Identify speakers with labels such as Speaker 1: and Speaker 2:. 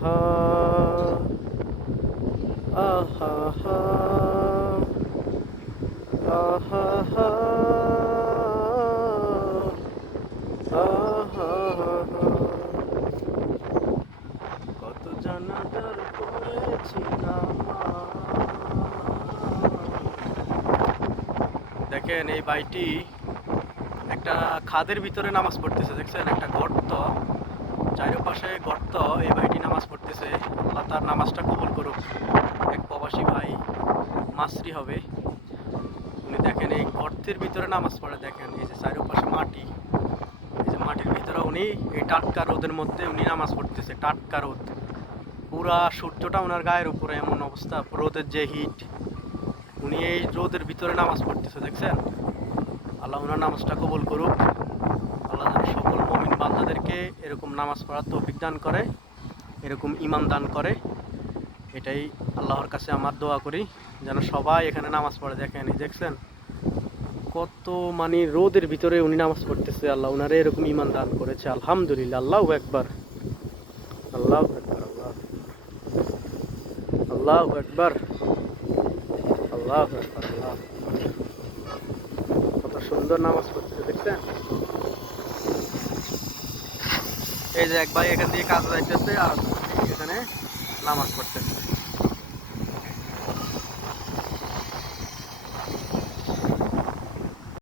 Speaker 1: আহা আহা আহা কত জানাজার পড়েছি দেখেন এই বাইটি একটা খাদের ভিতরে নামাজ পড়তেছে, দেখছেন? একটা গর্ত। চারিপাশে গর্ত, এই ভাইটি নামাজ পড়তেছে। আল্লাহ তার নামাজটা কবুল করুক। এক প্রবাসী ভাই মাসরি হবে। উনি দেখেন এই গর্তের ভিতরে নামাজ পড়ে, দেখেন এই যে চারিপাশে মাটি। এই যে মাটির ভিতরে উনি, এই টাটকা রোদের মধ্যে উনি নামাজ পড়তেছে, টাটকা রোদ। পুরা সূর্যটা ওনার গায়ের উপরে, এমন অবস্থা, রোদের যে হিট উনি এই রোদের ভিতরে নামাজ পড়তেছে, দেখছেন? আল্লাহ ওনার নামাজটা কবুল করুক। বান্দাদেরকে এরকম নামাজ পড়ার তৌফিক দান করে, এরকম ইমান দান করে। এটাই আল্লাহর কাছে আমার দোয়া করি, যেন সবাই এখানে নামাজ পড়ে। দেখেন দেখছেন? কত মানে রোদের ভিতরে উনি নামাজ পড়তেছে। আল্লাহ ওনারে এরকম ইমান দান করেছে। আলহামদুলিল্লাহ। আল্লাহ একবার। আল্লাহ একবার, আল্লাহ আল্লাহ একবার। আল্লাহ একবার, আল্লাহ কত সুন্দর নামাজ পড়তেছে, দেখছেন? এই যে এক ভাই এখান দিয়ে কাজ যাইতেছে আর এখানে নামাজ পড়তেছে।